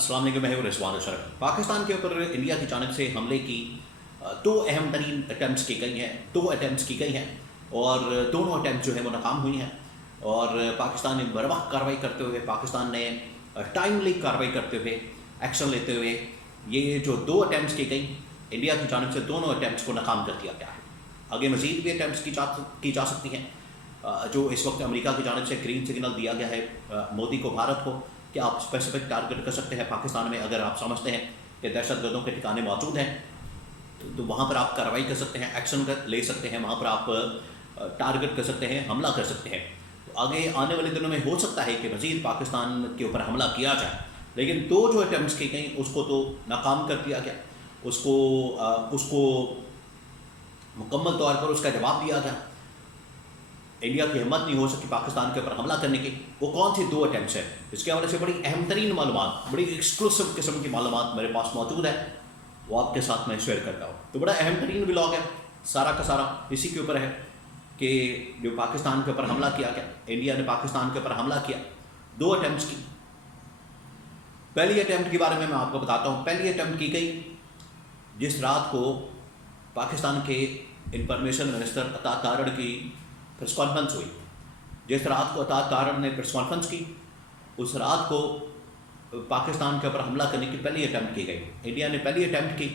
अस्सलाम वालेकुम, मैं हूं रिजवान अशरफ। पाकिस्तान के ऊपर इंडिया की जानिब से हमले की दो अहम तरीन अटैम्प्ट्स की गई हैं, दो अटैम्प्ट्स की गई हैं और दोनों अटैम्प्ट जो है वो नाकाम हुई हैं। और पाकिस्तान ने बर्वक्त कार्रवाई करते हुए, पाकिस्तान ने टाइमली कार्रवाई करते हुए, एक्शन लेते हुए ये जो दो अटैम्प्ट्स की गई इंडिया की जानिब से, दोनों अटैम्प्ट्स को नाकाम कर दिया गया है। आगे मज़ीद भी अटैम्प्ट्स की जा सकती हैं। जो इस वक्त अमेरिका की जानिब से ग्रीन सिग्नल दिया गया है मोदी को, भारत को, कि आप स्पेसिफिक टारगेट कर सकते हैं पाकिस्तान में। अगर आप समझते हैं कि दहशतगर्दों के ठिकाने मौजूद हैं तो वहाँ पर आप कार्रवाई कर सकते हैं, एक्शन ले सकते हैं, वहाँ पर आप टारगेट कर सकते हैं, हमला कर सकते हैं। तो आगे आने वाले दिनों में हो सकता है कि मज़ीद पाकिस्तान के ऊपर हमला किया जाए, लेकिन दो जो अटैम्प्ट्स की गई उसको तो नाकाम कर दिया गया, उसको मुकम्मल तौर पर उसका जवाब दिया गया। इंडिया की हिम्मत नहीं हो सकी पाकिस्तान के ऊपर हमला करने की। वो कौन सी दो अटैम्प्ट्स हैं, इसके हवाले से बड़ी अहम तरीन मालूमात, बड़ी एक्सक्लूसिव किस्म की मालूमात मेरे पास मौजूद है, वो आपके साथ मैं शेयर करता हूँ। तो बड़ा अहम तरीन व्लॉग है, सारा का सारा इसी के ऊपर है कि जो पाकिस्तान के ऊपर हमला किया गया, इंडिया ने पाकिस्तान के ऊपर हमला किया, दो अटैम्प्ट्स की। पहली अटैम्प्ट के बारे में मैं आपको बताता हूँ। पहली अटैम्प्ट की गई जिस रात को पाकिस्तान के इंफॉर्मेशन मिनिस्टर अता तारड़ की प्रेस कॉन्फ्रेंस हुई, जिस रात को अता तारड़ ने प्रेस कॉन्फ्रेंस की, उस रात को पाकिस्तान के ऊपर हमला करने की पहली अटैम्प्ट की गई। इंडिया ने पहली अटैम्प्ट की,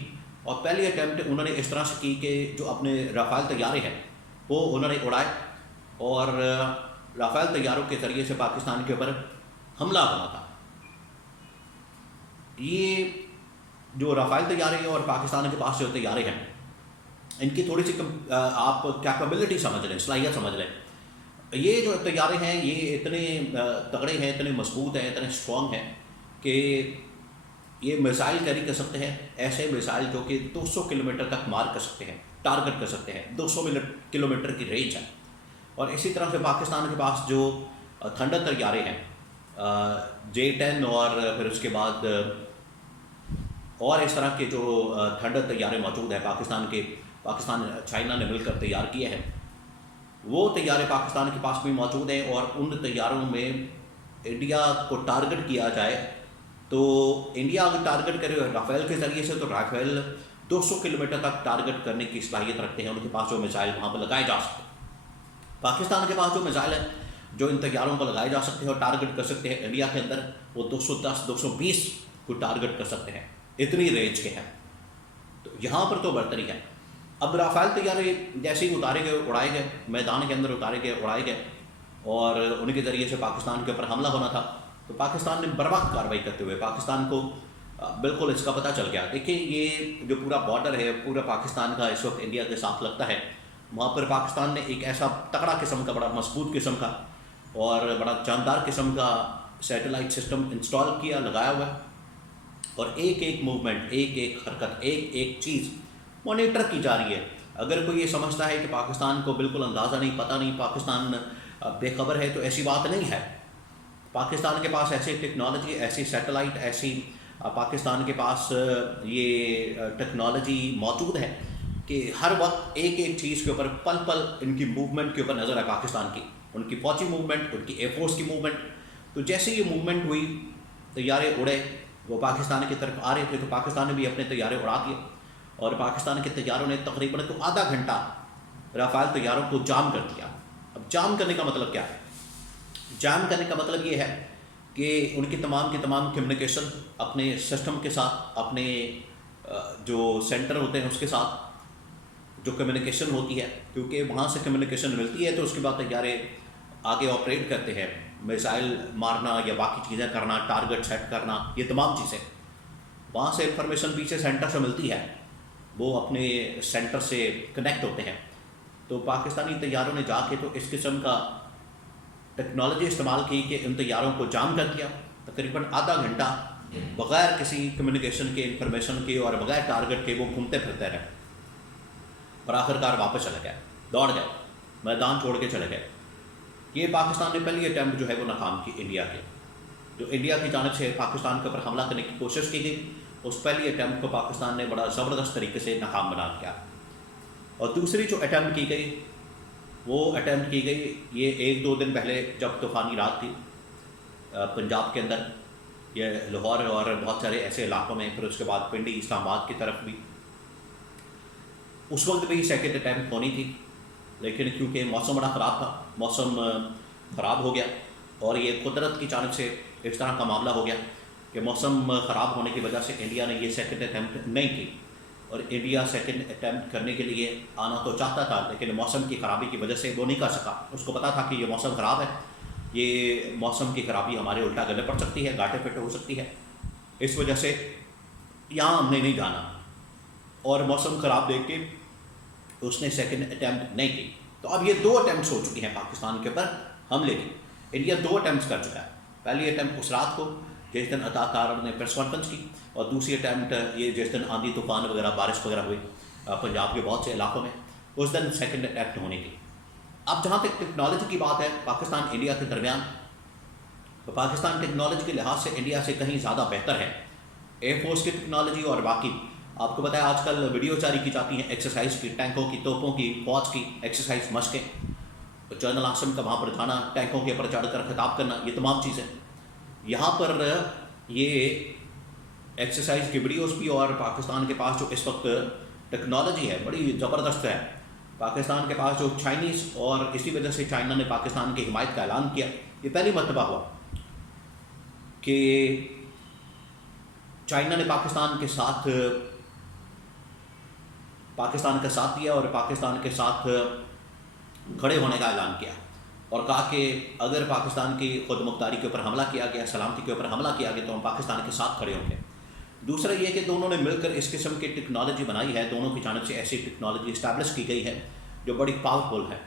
और पहली अटैम्प्ट उन्होंने इस तरह से की कि जो अपने राफेल तैयारे हैं वो उन्होंने उड़ाए, और राफेल तैयारों के ज़रिए से पाकिस्तान के ऊपर हमला होना था। ये जो राफेल तैयारे हैं और पाकिस्तान के पास जो तैयारे हैं, इनकी थोड़ी सी आप कैपेबिलिटी समझ लें, सलाहियत समझ लें। ये जो तैयारे हैं ये इतने तगड़े हैं, इतने मजबूत हैं, इतने स्ट्रॉन्ग हैं कि ये मिसाइल कैरी कर सकते हैं, ऐसे मिसाइल जो कि 200 किलोमीटर तक मार कर सकते हैं, टारगेट कर सकते हैं, 200 किलोमीटर की रेंज है। और इसी तरह से पाकिस्तान के पास जो थंडर तैयारे हैं J-10 और फिर उसके बाद और इस तरह के जो थंडर तैयारे मौजूद हैं पाकिस्तान चाइना ने मिलकर तैयार किए हैं, वो तैयारे पाकिस्तान के पास भी मौजूद हैं। और उन तैयारों में इंडिया को टारगेट किया जाए तो इंडिया अगर टारगेट करे राफेल के ज़रिए से, तो राफेल 200 किलोमीटर तक टारगेट करने की सलाहियत रखते हैं। उनके पास जो मिसाइल वहाँ पर लगाए जा सकते हैं, पाकिस्तान के पास जो मिसाइल है जो इन तैयारों पर लगाए जा सकते हैं और टारगेट कर सकते हैं इंडिया के अंदर, वो 210-220 को टारगेट कर सकते हैं, इतनी रेंज के हैं। तो यहाँ पर तो बरतरी है। अब राफेल तैयारे जैसे ही उतारे गए, उड़ाए गए, मैदान के अंदर उतारे गए, उड़ाए गए, और उनके ज़रिए से पाकिस्तान के ऊपर हमला होना था, तो पाकिस्तान ने बर्वक्त कार्रवाई करते हुए पाकिस्तान को बिल्कुल इसका पता चल गया। देखिए, ये जो पूरा बॉर्डर है पूरा पाकिस्तान का इस वक्त इंडिया के साथ लगता है, वहाँ पर पाकिस्तान ने एक ऐसा तगड़ा किस्म का, बड़ा मजबूत किस्म का और बड़ा जानदार किस्म का सैटेलाइट सिस्टम इंस्टॉल किया, लगाया हुआ है, और एक एक मूवमेंट, एक एक हरकत, एक एक चीज़ मॉनिटर की जा रही है। अगर कोई ये समझता है कि पाकिस्तान को बिल्कुल अंदाज़ा नहीं, पता नहीं, पाकिस्तान बेखबर है, तो ऐसी बात नहीं है। पाकिस्तान के पास ऐसी टेक्नोलॉजी, ऐसी सैटेलाइट, ऐसी पाकिस्तान के पास ये टेक्नोलॉजी मौजूद है कि हर वक्त एक एक चीज़ के ऊपर, पल पल इनकी मूवमेंट के ऊपर नज़र है पाकिस्तान की, उनकी फौजी मूवमेंट, उनकी एयरफोर्स की मूवमेंट। तो जैसे ये मूवमेंट हुई, तैयारे उड़े, वो पाकिस्तान की तरफ आ रहे थे, तो पाकिस्तान ने भी अपने तैयारे उड़ा दिए, और पाकिस्तान के तैयारों ने तकरीबन तो आधा घंटा राफेल तैयारों को जाम कर दिया। अब जाम करने का मतलब क्या है? जाम करने का मतलब ये है कि उनकी तमाम की तमाम कम्युनिकेशन अपने सिस्टम के साथ, अपने जो सेंटर होते हैं उसके साथ जो कम्युनिकेशन होती है, क्योंकि वहाँ से कम्युनिकेशन मिलती है तो उसके बाद तैयारे आगे ऑपरेट करते हैं, मिसाइल मारना या बाकी चीज़ें करना, टारगेट सेट करना, ये तमाम चीज़ें वहाँ से इंफॉर्मेशन पीछे सेंटर से मिलती है, वो अपने सेंटर से कनेक्ट होते हैं। तो पाकिस्तानी तैयारों ने जाके तो इस किस्म का टेक्नोलॉजी इस्तेमाल की कि इन तैयारों को जाम कर दिया, तकरीबन आधा घंटा बग़ैर किसी कम्युनिकेशन के, इंफॉर्मेशन के और बग़ैर टारगेट के वो घूमते फिरते रहे, और आखिरकार वापस चले गए, दौड़ गए, मैदान छोड़ के चले गए। ये पाकिस्तान ने पहली अटैम्प्ट जो है वो नाकाम की इंडिया के, जो इंडिया की जानिब से पाकिस्तान के ऊपर हमला करने की कोशिश की गई, उस पहली अटैम्प्ट को पाकिस्तान ने बड़ा ज़बरदस्त तरीके से नाकाम बना दिया। और दूसरी जो अटैम्प्ट की गई, वो अटैम्प्ट की गई ये 1-2 दिन पहले, जब तूफ़ानी रात थी पंजाब के अंदर, یہ لاہور اور بہت سارے ایسے علاقوں میں، پھر اس کے بعد پنڈی اسلام آباد کی طرف بھی اس وقت بھی سیکنڈ اٹیمپٹ ہونی تھی، لیکن کیونکہ موسم بڑا خراب تھا، موسم خراب ہو گیا، اور یہ قدرت کی جانب سے اس طرح کا معاملہ ہو گیا کہ موسم خراب ہونے کی وجہ سے انڈیا نے یہ سیکنڈ اٹیمپٹ نہیں کی، اور انڈیا سیکنڈ اٹیمپٹ کرنے کے لیے آنا تو چاہتا تھا، لیکن موسم کی خرابی کی وجہ سے وہ نہیں کر سکا۔ اس کو پتہ تھا کہ یہ موسم خراب ہے، یہ موسم کی خرابی ہمارے الٹا گلے پڑ سکتی ہے، گاٹے پھٹے ہو سکتی ہے، اس وجہ سے یہاں ہم نے نہیں جانا، اور موسم خراب دیکھ کے اس نے سیکنڈ اٹیمپٹ نہیں کی۔ تو اب یہ 2 اٹیمپٹس ہو چکی ہیں پاکستان کے اوپر حملے کی۔ انڈیا 2 اٹیمپٹس کر چکا ہے، پہلی اٹیمپٹ اس رات کو جس دن عطا تارڑ نے پریس کانفرنس کی، اور دوسری اٹیمپٹ یہ جس دن آندھی طوفان وغیرہ بارش وغیرہ ہوئی پنجاب کے بہت سے علاقوں میں، اس دن سیکنڈ اٹیمپٹ ہونے کی۔ اب جہاں تک ٹیکنالوجی کی بات ہے پاکستان انڈیا کے درمیان، تو پاکستان ٹیکنالوجی کے لحاظ سے انڈیا سے کہیں زیادہ بہتر ہے۔ ایئر فورس کی ٹیکنالوجی اور باقی آپ کو پتہ ہے آج کل ویڈیو جاری کی جاتی ہیں ایکسرسائز کی، ٹینکوں کی، توپوں کی، فوج کی ایکسرسائز مشقیں، جنرل آسم کا وہاں پر جانا، ٹینکوں کے اوپر چڑھ کر خطاب کرنا، یہ تمام چیزیں یہاں پر یہ ایکسرسائز کی ویڈیوز بھی، اور پاکستان کے پاس جو اس وقت ٹیکنالوجی ہے بڑی زبردست ہے۔ پاکستان کے پاس جو چائنیز، اور اسی وجہ سے چائنا نے پاکستان کی حمایت کا اعلان کیا، یہ پہلی مرتبہ ہوا کہ چائنا نے پاکستان کا ساتھ دیا اور پاکستان کے ساتھ کھڑے ہونے کا اعلان کیا، اور کہا کہ اگر پاکستان کی خود مختاری کے اوپر حملہ کیا گیا، سلامتی کے اوپر حملہ کیا گیا، تو ہم پاکستان کے ساتھ کھڑے ہوں گے۔ دوسرا یہ کہ دونوں نے مل کر اس قسم کی ٹیکنالوجی بنائی ہے، دونوں کی جانب سے ایسی ٹیکنالوجی اسٹیبلش کی گئی ہے جو بڑی پاورفل ہے،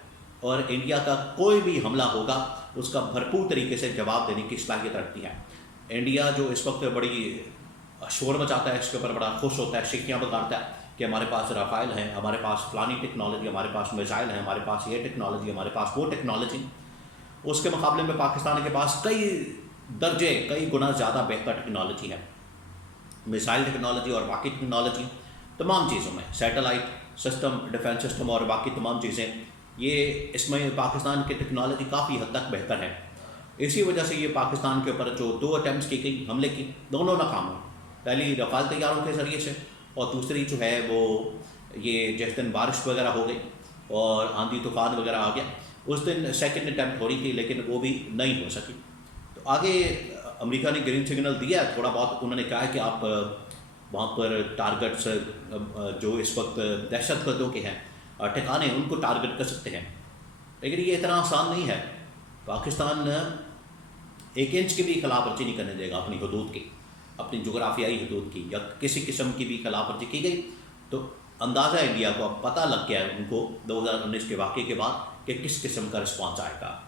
اور انڈیا کا کوئی بھی حملہ ہوگا اس کا بھرپور طریقے سے جواب دینے کی صلاحیت رکھتی ہے۔ انڈیا جو اس وقت بڑی شور مچاتا ہے، اس کے اوپر بڑا خوش ہوتا ہے، شیخیاں بگاڑتا ہے کہ ہمارے پاس رافائل ہیں، ہمارے پاس فلانی ٹیکنالوجی، ہمارے پاس میزائل ہیں، ہمارے پاس یہ ٹیکنالوجی، ہمارے پاس وہ ٹیکنالوجی، اس کے مقابلے میں پاکستان کے پاس کئی گنا زیادہ بہتر ٹیکنالوجی ہے۔ میزائل ٹیکنالوجی اور باقی ٹیکنالوجی تمام چیزوں میں، سیٹلائٹ سسٹم، ڈیفینس سسٹم اور باقی تمام چیزیں، یہ اس میں پاکستان کی ٹیکنالوجی کافی حد تک بہتر ہے۔ اسی وجہ سے یہ پاکستان کے اوپر جو 2 اٹیمپٹس کی گئی حملے کی، دونوں ناکام ہوئی، پہلی رافال طیاروں کے ذریعے سے، اور دوسری جو ہے وہ یہ جس دن بارش وغیرہ ہو گئی اور آندھی طوفان وغیرہ آ گیا، اس دن سیکنڈ اٹیمپٹ ہو رہی تھی، لیکن وہ بھی نہیں ہو سکی۔ تو آگے امریکہ نے گرین سگنل دیا ہے تھوڑا بہت، انہوں نے کہا ہے کہ آپ وہاں پر ٹارگٹس جو اس وقت دہشت گردوں کے ہیں ٹھکانے، ان کو ٹارگٹ کر سکتے ہیں، لیکن یہ اتنا آسان نہیں ہے۔ پاکستان 1 انچ کی بھی خلاف ورزی نہیں کرنے دے گا اپنی حدود کی، اپنی جغرافیائی حدود کی، یا کسی قسم کی بھی خلاف ورزی کی گئی تو اندازہ انڈیا کو اب پتہ لگ گیا ہے ان کو 2019 کے واقعے کے بعد کہ کس قسم کا رسپانس آئے گا۔